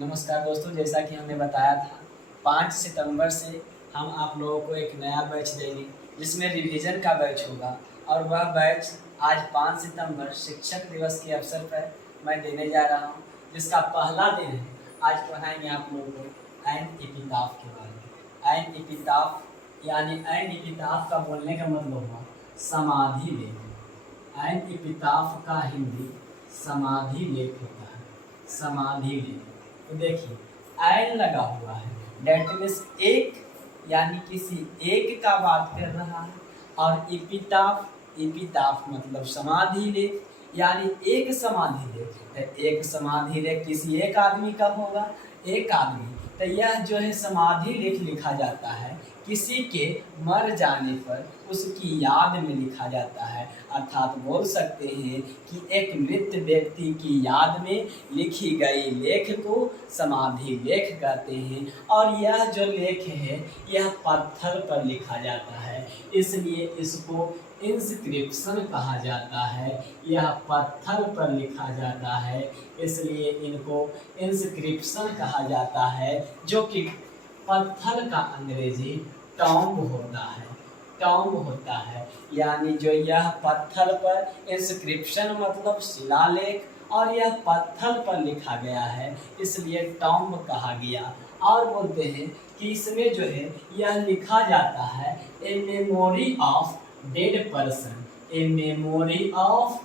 नमस्कार दोस्तों, जैसा कि हमने बताया था 5 सितंबर से हम आप लोगों को एक नया बैच देंगे जिसमें रिवीजन का बैच होगा। और वह बैच आज 5 सितंबर शिक्षक दिवस के अवसर पर मैं देने जा रहा हूं, जिसका पहला दिन है। आज पढ़ाएंगे आप लोगों को ऐन इपिताफ के बारे में। ऐन इपिताफ यानी ऐन इपिताफ का बोलने का मतलब हुआ समाधि लेख। ऐन इपिताफ का हिंदी समाधि लेख होता है। समाधि लेख तो देखिए ऐन लगा हुआ है, डेट मीन्स एक, यानी किसी एक का बात कर रहा है। और इपिताफ, इपिताफ मतलब समाधि लेख, यानी एक समाधि लेख। एक समाधि लेख किसी एक आदमी का होगा, एक आदमी। तो यह जो है समाधि लेख लिखा जाता है किसी के मर जाने पर उसकी याद में लिखा जाता है। अर्थात बोल सकते हैं कि एक मृत व्यक्ति की याद में लिखी गई लेख को समाधि लेख कहते हैं। और यह जो लेख है यह पत्थर पर लिखा जाता है, इसलिए इसको इंस्क्रिप्शन कहा जाता है। यह पत्थर पर लिखा जाता है, इसलिए इनको इंस्क्रिप्शन कहा जाता है, जो कि पत्थर का अंग्रेजी टॉम्ब होता है। टॉम्ब होता है, यानी जो यह पत्थर पर इंस्क्रिप्शन मतलब शिलालेख, और यह पत्थर पर लिखा गया है, इसलिए टॉम्ब कहा गया। और बोलते हैं कि इसमें जो है यह लिखा जाता है a memory of dead person, a memory of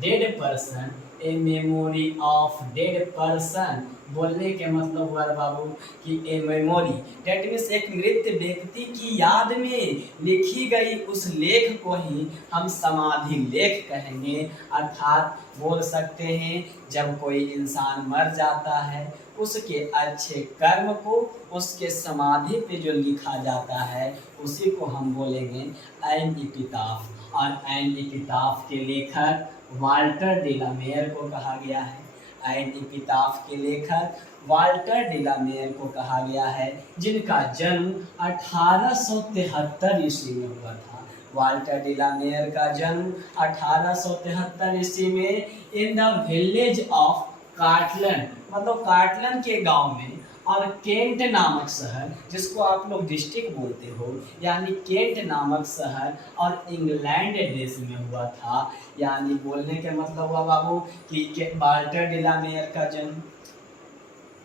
dead person, a memory of dead person. बोलने के मतलब हुआ बाबू कि ए मेमोरी डेट मीन्स एक मृत व्यक्ति की याद में लिखी गई उस लेख को ही हम समाधि लेख कहेंगे। अर्थात बोल सकते हैं जब कोई इंसान मर जाता है उसके अच्छे कर्म को उसके समाधि पे जो लिखा जाता है उसी को हम बोलेंगे ऐन इपिताफ। और ऐन इपिताफ के लेखक वाल्टर डिलामेयर को कहा गया है। ऐन इपिताफ के लेखक वाल्टर डिलामेयर को कहा गया है, जिनका जन्म 1873 ईस्वी में हुआ था। वाल्टर डिलामेयर का जन्म 1873 ईस्वी में इन द विलेज ऑफ काटलन, मतलब काटलन के गांव में, और केंट नामक शहर, जिसको आप लोग डिस्ट्रिक्ट बोलते हो, यानी केंट नामक शहर और इंग्लैंड देश में हुआ था। यानी बोलने के मतलब हुआ बाबू कि वाल्टर डिलामेयर का जन्म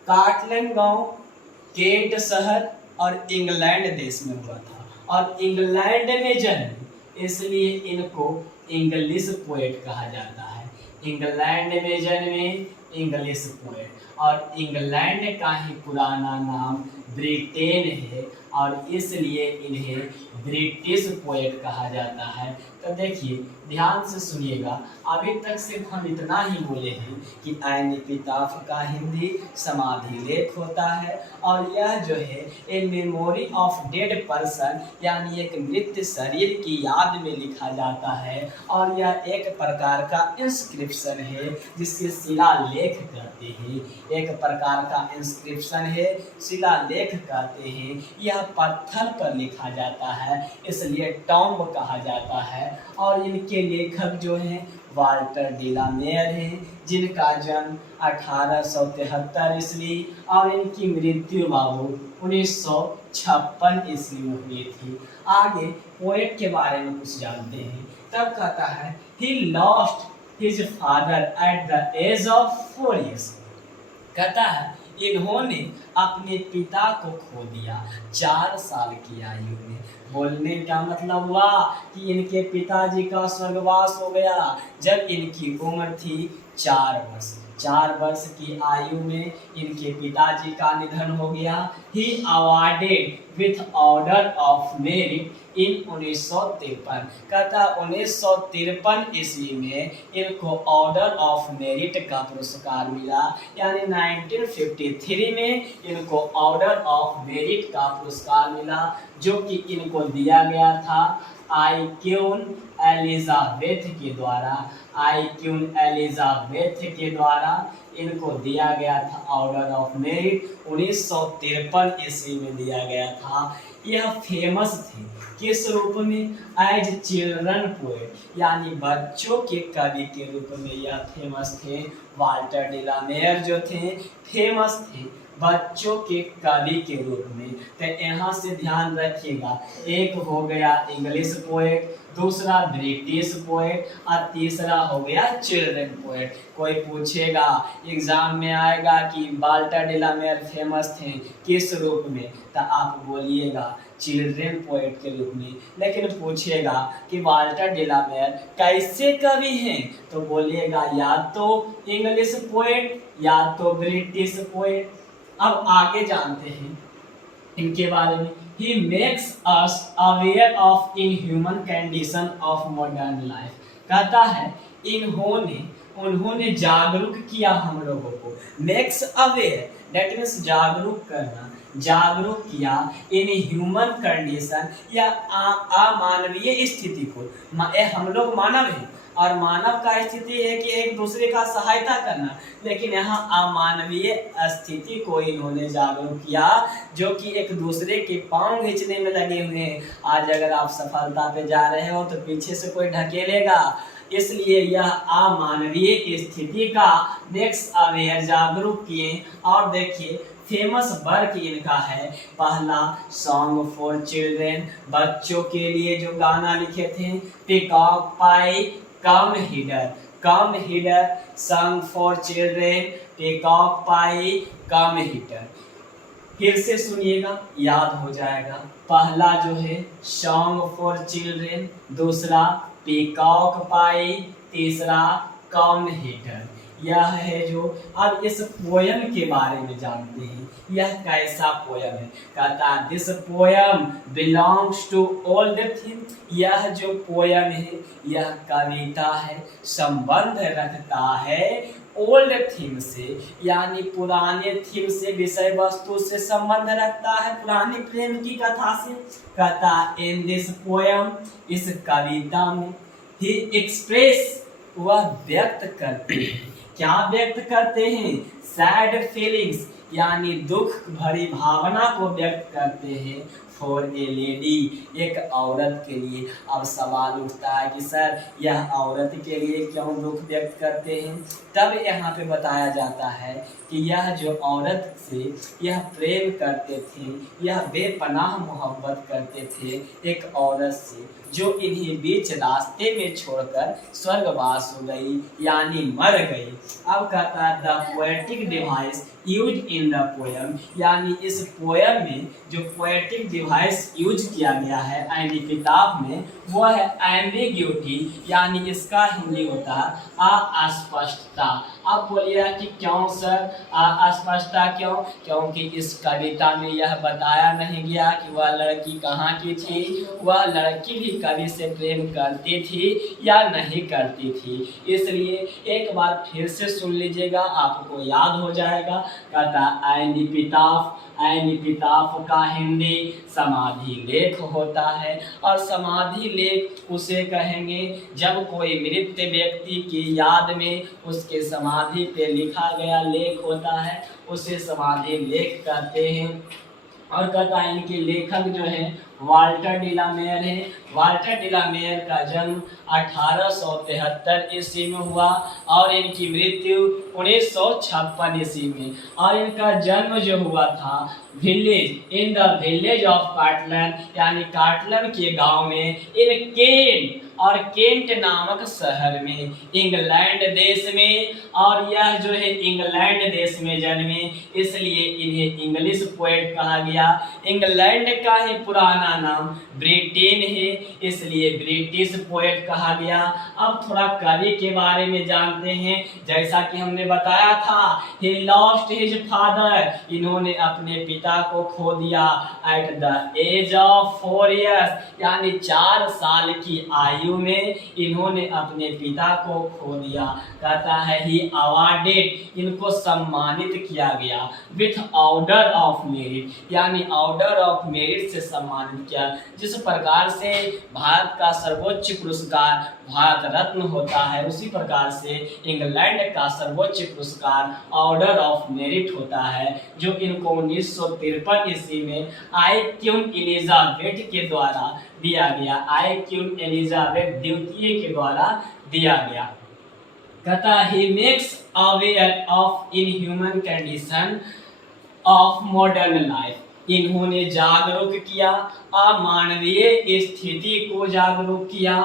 काटलन गांव, केंट शहर और इंग्लैंड देश में हुआ था। और इंग्लैंड में जन्म, इसलिए इनको इंग्लिश पोएट कहा जाता है। इंग्लैंड में जन्मे, इंग्लिश पोएट। और इंग्लैंड का ही पुराना नाम ब्रिटेन है, और इसलिए इन्हें ब्रिटिश पोएट कहा जाता है। तो देखिए ध्यान से सुनिएगा, अभी तक सिर्फ हम इतना ही बोले हैं कि ऐन इपिताफ का हिंदी समाधि लेख होता है, और यह जो है a memory of dead person, यानी एक मृत शरीर की याद में लिखा जाता है। और यह एक प्रकार का इंस्क्रिप्शन है जिससे शिलालेख कहते हैं। एक प्रकार का इंस्क्रिप्शन है, शिलालेख कहते हैं। यह पत्थर पर लिखा जाता है, इसलिए टॉम्ब कहा जाता है। और इनके लेखक जो हैं वाल्टर डिलामेयर हैं, जिनका जन्म 1873 ईस्वी और इनकी मृत्यु बाबू 1956 ईस्वी में हुई थी। आगे पोएट के बारे में कुछ जानते हैं। तब कहता है he lost his father at the age of 4 years। कहता है इन्होंने अपने पिता को खो दिया 4 साल की आयु में। बोलने का मतलब हुआ कि इनके पिताजी का स्वर्गवास हो गया जब इनकी उम्र थी 4 वर्ष। 4 वर्ष की आयु में इनके पिताजी का निधन हो गया। He awarded with order of merit in 1953। कहता 1953 ईस्वी में इनको ऑर्डर ऑफ मेरिट का पुरस्कार मिला, यानी 1953 में इनको ऑर्डर ऑफ मेरिट का पुरस्कार मिला, जो कि इनको दिया गया था आई क्वीन एलिजाबेथ के द्वारा। आई क्वीन एलिजाबेथ के द्वारा इनको दिया गया था ऑर्डर ऑफ मेरिट। 1953 ईस्वी में दिया गया था। यह फेमस थे किस रूप में? एज चिल्ड्रन पोएट, यानी बच्चों के कवि के रूप में यह फेमस थे। वाल्टर डिलामेयर जो थे फेमस थे बच्चों के कवि के रूप में। तो यहाँ से ध्यान रखिएगा, एक हो गया इंग्लिश पोएट, दूसरा ब्रिटिश पोएट और तीसरा हो गया चिल्ड्रन पोएट। कोई पूछेगा एग्जाम में आएगा कि वाल्टर डिलामेयर फेमस थे किस रूप में, तो आप बोलिएगा चिल्ड्रन पोएट के रूप में। लेकिन पूछेगा कि वाल्टर डिलामेयर कैसे कवि हैं, तो बोलिएगा या तो इंग्लिश पोएट या तो ब्रिटिश पोएट। अब आगे जानते हैं इनके बारे में। He makes us aware of inhuman condition of modern life। कहता है उन्होंने जागरूक किया हम लोगों को। Makes aware that means जागरूक करना, जागरूक किया इन ह्यूमन कंडीशन या अमानवीय स्थिति को। हम लोग मानव हैं और मानव का स्थिति है कि एक दूसरे का सहायता करना, लेकिन यहाँ अमानवीय स्थिति को इन्होंने जागरूक किया जो कि एक दूसरे के पांव खींचने में लगे हुए हैं। आज अगर आप सफलता पे जा रहे हो तो पीछे से कोई ढकेलेगा, इसलिए यह अमानवीय स्थिति का नेक्स्ट अवेयर जागरूक किए। और देखिए फेमस वर्क इनका है पहला सॉन्ग फॉर चिल्ड्रेन, बच्चों के लिए जो गाना लिखे थे। Peacock pi come header song for children, peacock pi come header. फिर से सुनिएगा याद हो जाएगा। पहला जो है सॉन्ग फॉर चिल्ड्रेन, दूसरा पीकॉक पाई, तीसरा कम हिडर। यह है जो। अब इस पोयम के बारे में जानते हैं, यह कैसा पोयम है। कहता है this poem belongs to old theme. यह जो पोयम है यह कविता है, संबंध रखता है ओल्ड थीम से, यानी पुराने थीम से, विषय वस्तु से संबंध रखता है, पुरानी प्रेम की कथा से। कहता इन दिस पोयम, इस कविता में ही एक्सप्रेस, वह व्यक्त करते हैं। क्या व्यक्त करते हैं? सैड फीलिंग्स, यानी दुख भरी भावना को व्यक्त करते हैं। फॉर ए लेडी, एक औरत के लिए। अब सवाल उठता है कि सर यह औरत के लिए क्यों दुख व्यक्त करते हैं? तब यहाँ पे बताया जाता है कि यह जो औरत से यह प्रेम करते थे, यह बेपनाह मोहब्बत करते थे एक औरत से जो इन्हीं बीच रास्ते में छोड़कर स्वर्गवास हो गई, यानी मर गई। अब कहता है the poetic device use in the poem, यानी इस पोएम में जो पोएटिक डिवाइस यूज किया गया है यानी किताब में, वो है एम्बिग्यूटी, यानी इसका हिंदी होता है अस्पष्टता। अब बोलिए कि क्यों सर अस्पष्टता क्यों? क्योंकि इस कविता में यह बताया नहीं गया कि वह लड़की कहाँ की थी, वह लड़की भी कवि से प्रेम करती थी या नहीं करती थी। इसलिए एक बार फिर से सुन लीजिएगा, आपको याद हो जाएगा। कहता एपिताफ का हिंदी समाधि लेख होता है, और समाधि लेख उसे कहेंगे जब कोई मृत व्यक्ति की याद में उसके समाधि पे लिखा गया लेख होता है, उसे समाधि लेख कहते हैं। और कहता है इनके लेखक जो है वाल्टर डिलामेयर है। वाल्टर डिलामेयर का जन्म 1873 ईस्वी में हुआ और इनकी मृत्यु 1956 ईस्वी में। और इनका जन्म जो हुआ था इन द विलेज ऑफ काटलन, यानी काटलन के गांव में, इन केंट, और केंट नामक शहर में, इंग्लैंड देश में। और यह जो है इंग्लैंड देश में जन्मे, इसलिए इन्हें इंग्लिश पोएट कहा गया। इंग्लैंड का ही पुराना नाम ब्रिटेन है, इसलिए ब्रिटिश पोएट कहा गया। अब थोड़ा कवि के बारे में जानते हैं। जैसा कि हमने बताया था he lost his father, इन्होंने अपने पिता को खो दिया at the age of 4 years, यानी 4 साल की आयु में इन्होंने अपने पिता को खो दिया। कहता है ही अवार्डेड, इनको सम्मानित किया गया विथ ऑर्डर ऑफ मेरिट, यानी ऑर्डर ऑफ मेरिट से सम्मानित किया। जिस प्रकार से भारत का सर्वोच्च पुरस्कार भारत रत्न होता है, उसी प्रकार से इंग्लैंड का सर्वोच्च पुरस्कार ऑर्डर ऑफ मेरिट होता है, जो इनको 1953 ईस्वी में आई क्वीन एलिजाबेथ के द्वारा दिया गया, आई क्वीन एलिजाबेथ द्वितीय के द्वारा दिया गया। कहता he makes aware of inhuman condition of modern life, इन्होंने जागरूक किया, अमानवीय स्थिति को जागरूक किया।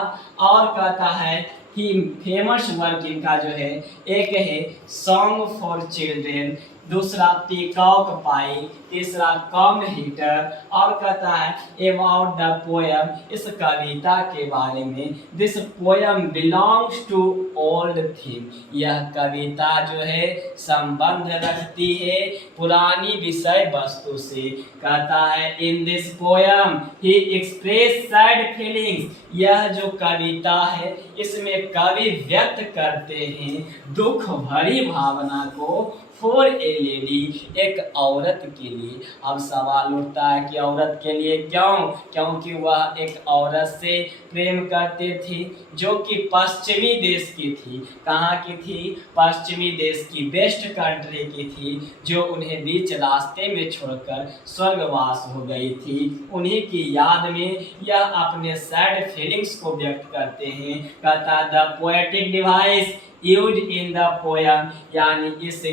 और कहता है ही फेमस वर्क इनका जो है, एक है सॉन्ग फॉर चिल्ड्रेन, दूसरा पीकॉक पाई, तीसरा कम हीटर, और कहता है अबाउट द पोयम, इस कविता के बारे में, this poem belongs to old theme, यह कविता जो है संबंध रखती है पुरानी विषय वस्तु से। कहता है in this poem he express sad feelings, यह जो कविता है इसमें कवि व्यक्त करते हैं दुख भरी भावना को, फॉर ए लेडी, एक औरत के लिए। अब सवाल उठता है कि औरत के लिए क्यों? क्योंकि वह एक औरत से प्रेम करते थे जो कि पश्चिमी देश की थी। कहाँ की थी? पश्चिमी देश की, वेस्ट कंट्री की थी, जो उन्हें बीच रास्ते में छोड़कर स्वर्गवास हो गई थी। उन्हीं की याद में यह अपने सैड फीलिंग्स को व्यक्त करते हैं। कहता the poetic device use in the poem, यानी इस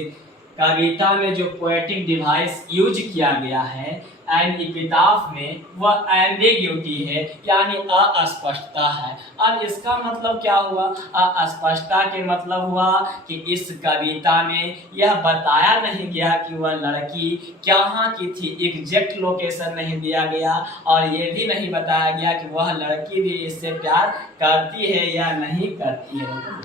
कविता में जो पोएटिक डिवाइस यूज किया गया है एंड एपिटाफ में, वह एम्बिग्यूटी है, यानी अस्पष्टता है। अब इसका मतलब क्या हुआ? अस्पष्टता के मतलब हुआ कि इस कविता में यह बताया नहीं गया कि वह लड़की कहाँ की थी, एग्जैक्ट लोकेशन नहीं दिया गया, और ये भी नहीं बताया गया कि वह लड़की भी इससे प्यार करती है या नहीं करती है।